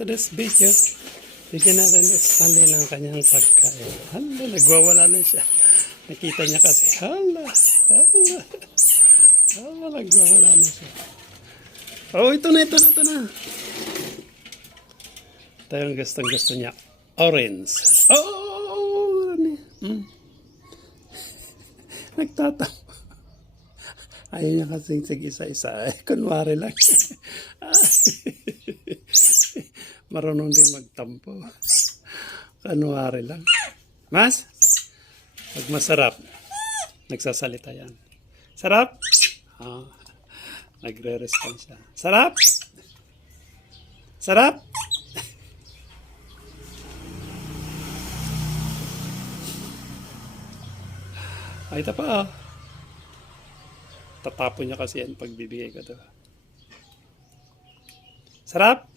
today's video. Bigyan natin si Stanley ng kanyang pagkain. Hala, nagwawala na siya. Nakita niya kasi. Hala, nagwawala na siya. Oh, ito na. Ito yung gusto niya. Orange. Oh, nagtatawa. Ayaw niya kasi isa-isa. Kunwari lang. Marunong din magtampo. Kunwari lang. Mas? Pag masarap, nagsasalita yan. Sarap? Nagre-respond siya. Sarap? Sarap? Ay, ito pa. Tatapon niya kasi yan pag bibigay ko to. Sarap?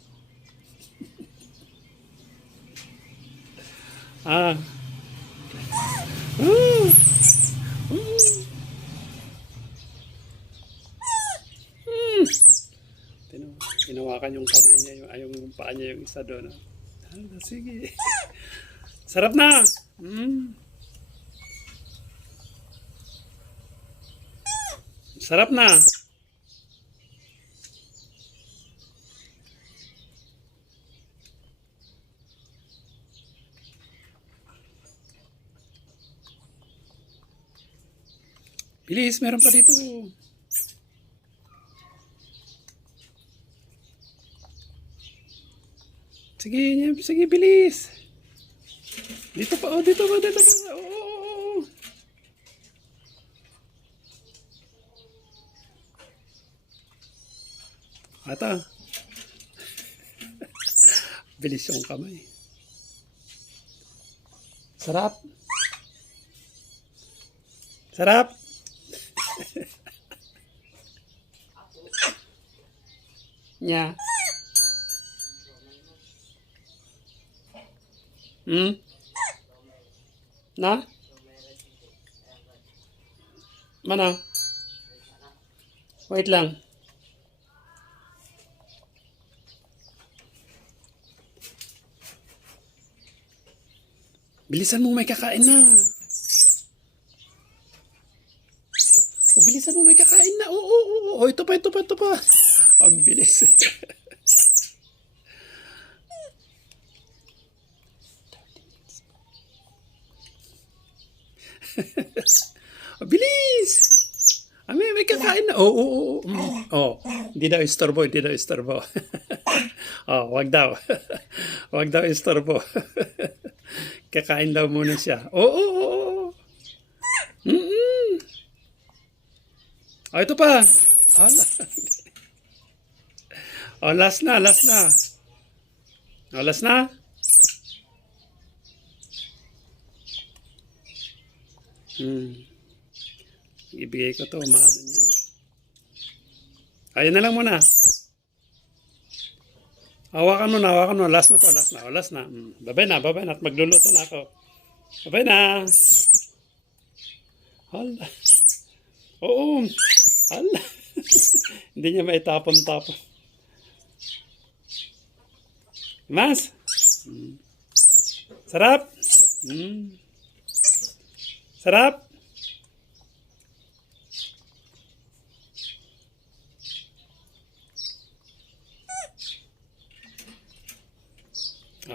Tinawakan yung kamay niya, yung paa niya, yung isa doon. Sige. Sarap na! Sarap na! Bilis, meron pa dito. Sige, bilis. Dito pa. Oo. Ata. Bilis yung kamay. Sarap. Sarap. Nya. Na? Mana? Wait lang. Bilisan mo, may kakain na. Bilisan mo, may kakain na. Oo. Ito pa. Ang bilis. Bilis! May kakain na. Oo. Hindi daw istorbo. Wag daw. Wag daw istorbo. Kakain daw muna siya. Oo. Ito pa. Last na. Last na. Ibigay ko to, maano niya. Ayan na lang muna. Hawakan mo. Last na. Babay na. At magluluto na ako. Babay na. Hala. Oo. Hala. Hindi niya maitapon-tapon. Mas? Sarap? Sarap?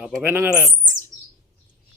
Babay na nga rin.